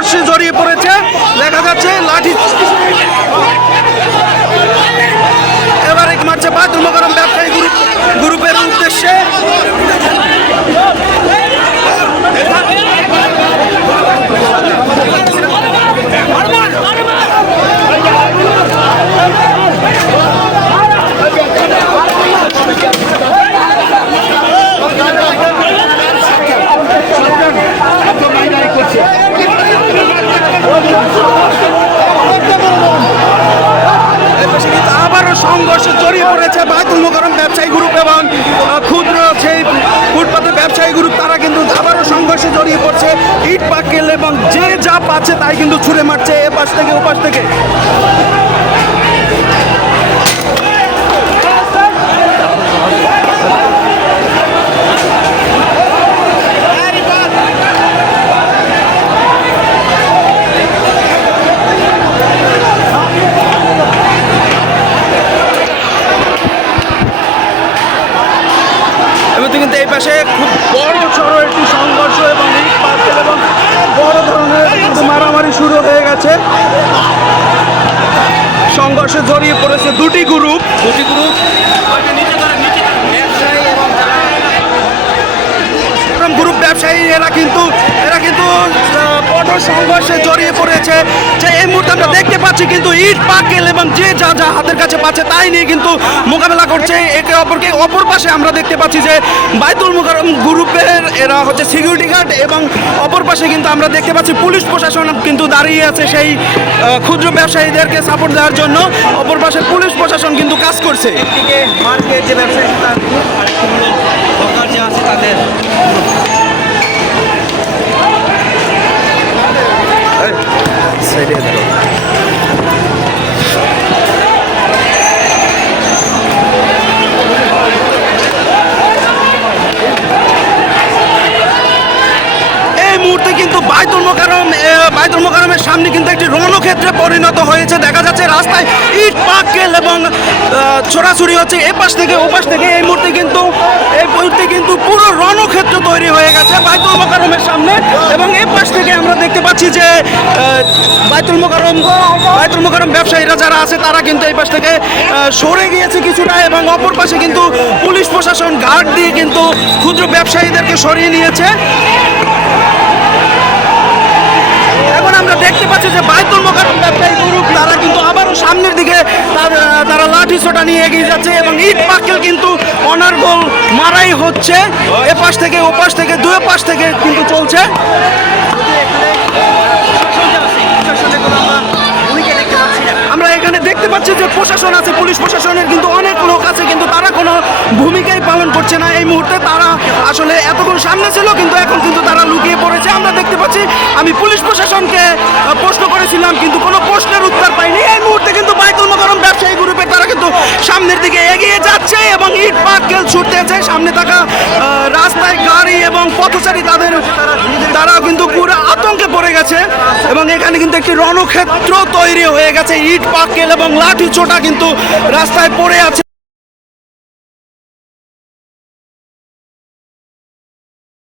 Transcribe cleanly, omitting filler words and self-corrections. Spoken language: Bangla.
সংঘর্ষে জড়িয়ে পড়েছে, দেখা যাচ্ছে লাঠি এবারে মারছে বায়তুল মোকাররম ব্যবসায়ী গ্রুপের উদ্দেশ্যে। আবারও সংঘর্ষে জড়িয়ে পড়েছে বায়তুল মোকাররম ব্যবসায়ী গ্রুপ এবং ক্ষুদ্র সেই ফুটপাতের ব্যবসায়ী গ্রুপ, তারা কিন্তু আবারও সংঘর্ষে জড়িয়ে পড়ছে। ইট পাটকেল এবং যে যা পাচ্ছে তাই কিন্তু ছুঁড়ে মারছে এ পাশ থেকে ও পাশ থেকে। কিন্তু এই পাশে খুব বড় সড়ো একটি সংঘর্ষ এবং ইট পাটকেল এবং বড় ধরনের মারামারি শুরু হয়ে গেছে। সংঘর্ষে জড়িয়ে পড়েছে দুটি গ্রুপ। গ্রুপ ব্যবসায়ী এরা কিন্তু বড় সংঘর্ষে জড়িয়ে পড়েছে। যে এই মুহূর্তে আমরা দেখতে পাচ্ছি কিন্তু ইট পাটকেল এবং যে যা যা হাতের কাছে পাচ্ছে তাই নিয়ে কিন্তু মোকাবেলা করছে একে অপরকে। অপর পাশে আমরা দেখতে পাচ্ছি যে বায়তুল মোকাররম গ্রুপের এরা হচ্ছে সিকিউরিটি গার্ড এবং অপর পাশে কিন্তু আমরা দেখতে পাচ্ছি পুলিশ প্রশাসন কিন্তু দাঁড়িয়ে আছে সেই ক্ষুদ্র ব্যবসায়ীদেরকে সাপোর্ট দেওয়ার জন্য। অপর পাশে পুলিশ প্রশাসন কিন্তু কাজ করছে। মার্কেট যে ব্যবসায়ী যে আছে তাদের মুহূর্তে কিন্তু বায়তুল মোকাররমের সামনে কিন্তু একটি রণক্ষেত্রে পরিণত হয়েছে। দেখা যাচ্ছে রাস্তায় ইট পাটকেল এবং ছোড়াছুড়ি হচ্ছে এ পাশ থেকে ও পাশ থেকে। এই মুহূর্তে কিন্তু পুরো রণক্ষেত্র তৈরি হয়ে গেছে বায়তুল মোকাররমের সামনে। এবং এ পাশ থেকে আমরা দেখতে পাচ্ছি যে বায়তুল মোকাররম ব্যবসায়ীরা যারা আছে তারা কিন্তু এই পাশ থেকে সরে গিয়েছে কিছুটা এবং অপর পাশে কিন্তু পুলিশ প্রশাসন গার্ড দিয়ে কিন্তু ক্ষুদ্র ব্যবসায়ীদেরকে সরিয়ে নিয়েছে। এখন আমরা দেখতে পাচ্ছি যে বায়তুল মোকাররম ব্যবসায়ী গ্রুপ তারা কিন্তু আবারও সামনের দিকে তারা লাঠি ছোটা নিয়ে এগিয়ে যাচ্ছে এবং ইট পাটকেল কিন্তু অনার্গল মারাই হচ্ছে এ পাশ থেকে ও পাশ থেকে, দুই পাশ থেকে কিন্তু চলছে। আমরা এখানে দেখতে পাচ্ছি যে প্রশাসন আছে, পুলিশ প্রশাসনের কিন্তু অনেক লোক আছে কিন্তু তারা কোনো ভূমিকাই পালন করছে না এই মুহূর্তে। তারা আসলে এতক্ষণ সামনে ছিল কিন্তু এখন কিন্তু তারা লুকিয়ে পড়েছে। আমরা দেখতে পাচ্ছি, আমি পুলিশ প্রশাসনকে প্রশ্ন করেছিলাম কিন্তু কোনো প্রশ্নের উত্তর পাইনি। এই মুহূর্তে কিন্তু বায়তুল মোকাররম ব্যবসায়ী গ্রুপের তারা কিন্তু সামনের দিকে এগিয়ে যাচ্ছে এবং ইট পাটকেল ছুটতেছে। সামনে থাকা রাস্তায় গাড়ি এবং পথচারী তারাও কিন্তু পুরো আতঙ্কে পড়ে গেছে এবং এখানে কিন্তু একটি রণক্ষেত্র তৈরি হয়ে গেছে। ইট পাটকেল এবং লাঠি ছোটা কিন্তু রাস্তায় পড়ে আছে।